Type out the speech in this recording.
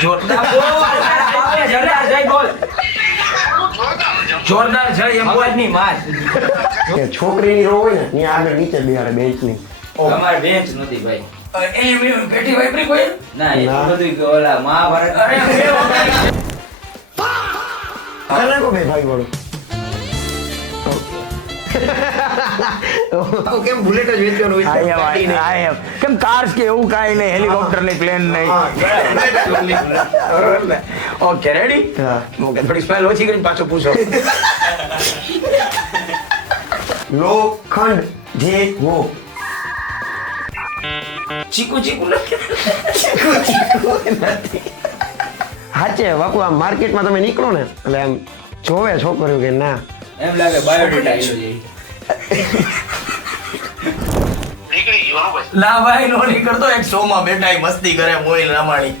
જોરદાર બોલ. જોરદાર જય એમ બોલ. મગજની માર. કે છોકરીની રો હોય ને ત્યાં આગળ નીચે બેહાડે બેન્ચની. અમારે બેન્ચ નહોતી ભાઈ. એમ પેટી વાપરી કોઈ? ના એ ના. બધું ઓલા મહાભારત. અરે બે વખત. અરે કો બે ભાઈ વાળો. કેમ બુલેટ જ વેચવાનું હોય છે? I am. કેમ કાર્સ કે એવું કાંઈ નહીં, હેલિકોપ્ટર નહીં, પ્લેન નહીં. Okay ready? હા. ઓકે થોડી સ્મેલ ઓછી કરીને પાછો પૂછો. લોખંડ જેવો. ચીકુ ચીકુ નથી. હાચે બાપુ આ માર્કેટમાં તમે નીકળો ને એટલે આમ જોવે છોકરીઓ કે ના એમ લાગે બાયોડેટા આયલો છે. ના ભાઈ નો નહીં કરતો, એક શો માં બેઠા ઈ મસ્તી કરે મોઈલ રામાણી.